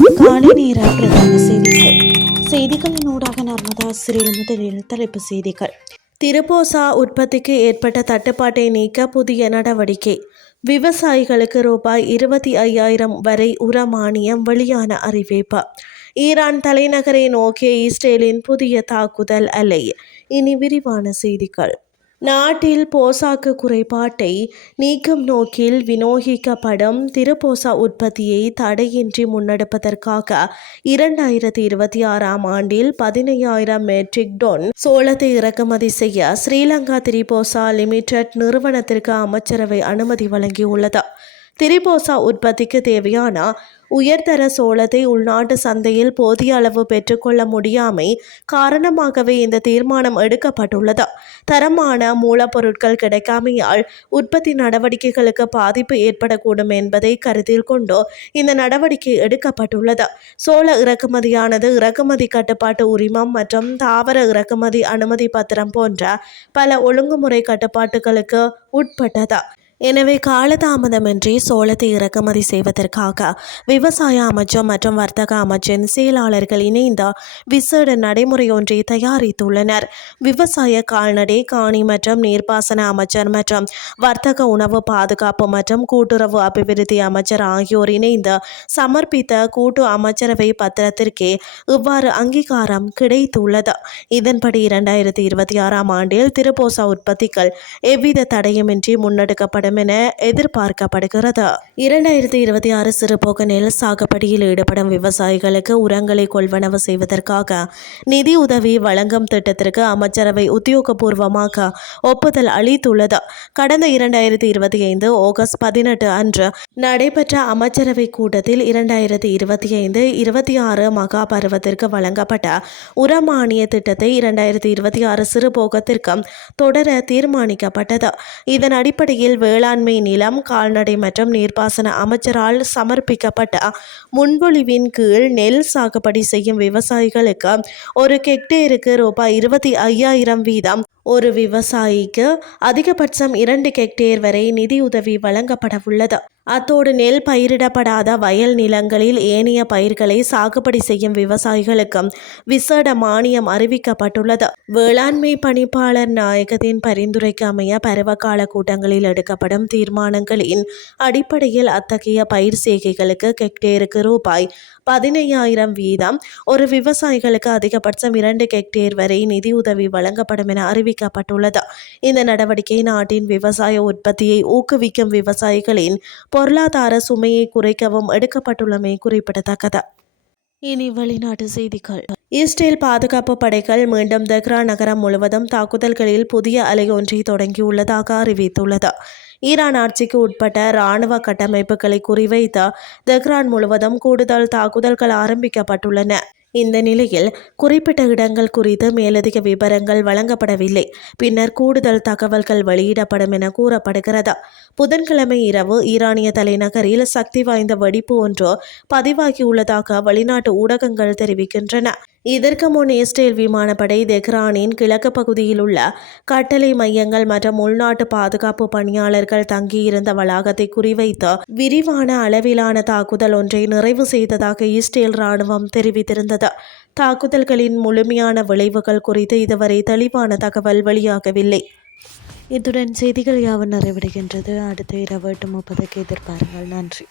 காலை நேர பிரதான செய்திகளின் ஊடாக நர்மதா சிறில் முதலில் தலைப்பு செய்திகள். திருப்போசா உற்பத்திக்கு ஏற்பட்ட தட்டுப்பாட்டை நீக்க புதிய நடவடிக்கை. விவசாயிகளுக்கு ரூபாய் 25,000 வரை உர மானியம் வெளியான அறிவிப்பு. ஈரான் தலைநகரை நோக்கிய இஸ்ரேலின் புதிய தாக்குதல் அலை. இனி விரிவான செய்திகள். நாட்டில் போசாக்கு குறைபாட்டை நீக்கும் நோக்கில் விநியோகிக்கப்படும் திருப்போசா உற்பத்தியை தடையின்றி முன்னெடுப்பதற்காக 2026ஆம் ஆண்டில் 15,000 மெட்ரிக் டன் சோளத்தை இறக்குமதி செய்ய ஸ்ரீலங்கா திரிபோசா லிமிடெட் நிறுவனத்திற்கு அமைச்சரவை அனுமதி வழங்கியுள்ளது. திரிபோசா உற்பத்திக்கு தேவையான உயர்தர சோளத்தை உள்நாட்டு சந்தையில் போதிய அளவு பெற்றுக்கொள்ள முடியாமை காரணமாகவே இந்த தீர்மானம் எடுக்கப்பட்டுள்ளது. தரமான மூலப்பொருட்கள் கிடைக்காமையால் உற்பத்தி நடவடிக்கைகளுக்கு பாதிப்பு ஏற்படக்கூடும் என்பதை கருத்தில் கொண்டு இந்த நடவடிக்கை எடுக்கப்பட்டுள்ளது. சோள இறக்குமதியானது இறக்குமதி கட்டுப்பாட்டு உரிமம் மற்றும் தாவர இறக்குமதி அனுமதி பத்திரம் போன்ற பல ஒழுங்குமுறை கட்டுப்பாட்டுகளுக்கு உட்பட்டது. எனவே காலதாமதமின்றி சோளத்தை இறக்குமதி செய்வதற்காக விவசாய அமைச்சர் மற்றும் வர்த்தக அமைச்சின் செயலாளர்கள் இணைந்த விசேட நடைமுறை ஒன்றை தயாரித்துள்ளனர். விவசாய, கால்நடை, காணி மற்றும் நீர்ப்பாசன அமைச்சர் மற்றும் வர்த்தக, உணவு பாதுகாப்பு மற்றும் கூட்டுறவு அபிவிருத்தி அமைச்சர் ஆகியோர் இணைந்து சமர்ப்பித்த கூட்டு அமைச்சரவை பத்திரத்திற்கே இவ்வாறு அங்கீகாரம் கிடைத்துள்ளது. இதன்படி 2026ஆம் ஆண்டில் திருப்போசா உற்பத்திகள் எவ்வித தடையுமின்றி முன்னெடுக்கப்படும் என எதிர்பார்க்கப்படுகிறது. 2026 சிறுபோக நெல் சாகுபடியில் ஈடுபடும் விவசாயிகளுக்கு உரங்களை கொள்வனவு செய்வதற்காக நிதி உதவி வழங்கும் திட்டத்திற்கு அமைச்சரவை உத்தியோகபூர்வமாக ஒப்புதல் அளித்துள்ளது. கடந்த 2025 ஆகஸ்ட் 18 அன்று நடைபெற்ற அமைச்சரவை கூட்டத்தில் 2025-26 மகா பருவத்திற்கு வழங்கப்பட்ட உரமானிய திட்டத்தை 2026 சிறுபோகத்திற்கும் தொடர தீர்மானிக்கப்பட்டது. இதன் அடிப்படையில் வேளாண்மை, நிலம், கால்நடை மற்றும் நீர்ப்பாசன அமைச்சரால் சமர்ப்பிக்கப்பட்ட முன்மொழிவின் கீழ் நெல் சாகுபடி செய்யும் விவசாயிகளுக்கு ஒரு ஹெக்டேருக்கு ரூபாய் 25,000 வீதம், ஒரு விவசாயிக்கு அதிகபட்சம் 2 ஹெக்டேர் வரை நிதியுதவி வழங்கப்பட உள்ளது. அத்தோடு நெல் பயிரிடப்படாத வயல் நிலங்களில் ஏனைய பயிர்களை சாகுபடி செய்யும் விவசாயிகளுக்கும் விசேட மானியம் அறிவிக்கப்பட்டுள்ளது. வேளாண்மை பணிப்பாளர் நாயகத்தின் பரிந்துரைக்கு அமைய பருவகால கூட்டங்களில் எடுக்கப்படும் தீர்மானங்களின் அடிப்படையில் அத்தகைய பயிர் செய்கைகளுக்கு ஹெக்டேருக்கு ரூபாய் 15,000 வீதம், ஒரு விவசாயிகளுக்கு அதிகபட்சம் 2 ஹெக்டேர் வரை நிதியுதவி வழங்கப்படும் என அறிவிக்கப்பட்டுள்ளது. இந்த நடவடிக்கை நாட்டின் விவசாய உற்பத்தியை ஊக்குவிக்கும், விவசாயிகளின் பொருளாதார சுமையை குறைக்கவும் எடுக்கப்பட்டுள்ளமை குறிப்பிடத்தக்கது. இனி வெளிநாட்டு செய்திகள். இஸ்ரேல் பாதுகாப்பு படைகள் மீண்டும் தெஹ்ரான் நகரம் முழுவதும் தாக்குதல்களில் புதிய அலை ஒன்றை தொடங்கியுள்ளதாக அறிவித்துள்ளது. ஈரான் ஆட்சிக்கு உட்பட்ட இராணுவ கட்டமைப்புகளை குறிவைத்து தெஹ்ரான் முழுவதும் கூடுதல் தாக்குதல்கள் ஆரம்பிக்கப்பட்டுள்ளன. இந்த நிலையில் குறிப்பிட்ட இடங்கள் குறித்து மேலதிக விபரங்கள் வழங்கப்படவில்லை. பின்னர் கூடுதல் தகவல்கள் வெளியிடப்படும் என கூறப்படுகிறது. புதன்கிழமை இரவு ஈரானிய தலைநகரில் சக்தி வாய்ந்த வெடிப்பு ஒன்று பதிவாகியுள்ளதாக வெளிநாட்டு ஊடகங்கள் தெரிவிக்கின்றன. இதற்கு முன் இஸ்ரேல் விமானப்படை தெஹ்ரானின் கிழக்கு பகுதியில் உள்ள கட்டளை மையங்கள் மற்றும் உள்நாட்டு பாதுகாப்பு பணியாளர்கள் தங்கியிருந்த வளாகத்தை குறிவைத்து விரிவான அளவிலான தாக்குதல் ஒன்றை நிறைவு செய்ததாக இஸ்ரேல் இராணுவம் தெரிவித்திருந்தது. தாக்குதல்களின் முழுமையான விளைவுகள் குறித்து இதுவரை தெளிவான தகவல் வெளியாகவில்லை. இத்துடன் செய்திகள் யாவும் நிறைவடைகின்றது. அடுத்த இரவு 8:30 எதிர்பாருங்கள். நன்றி.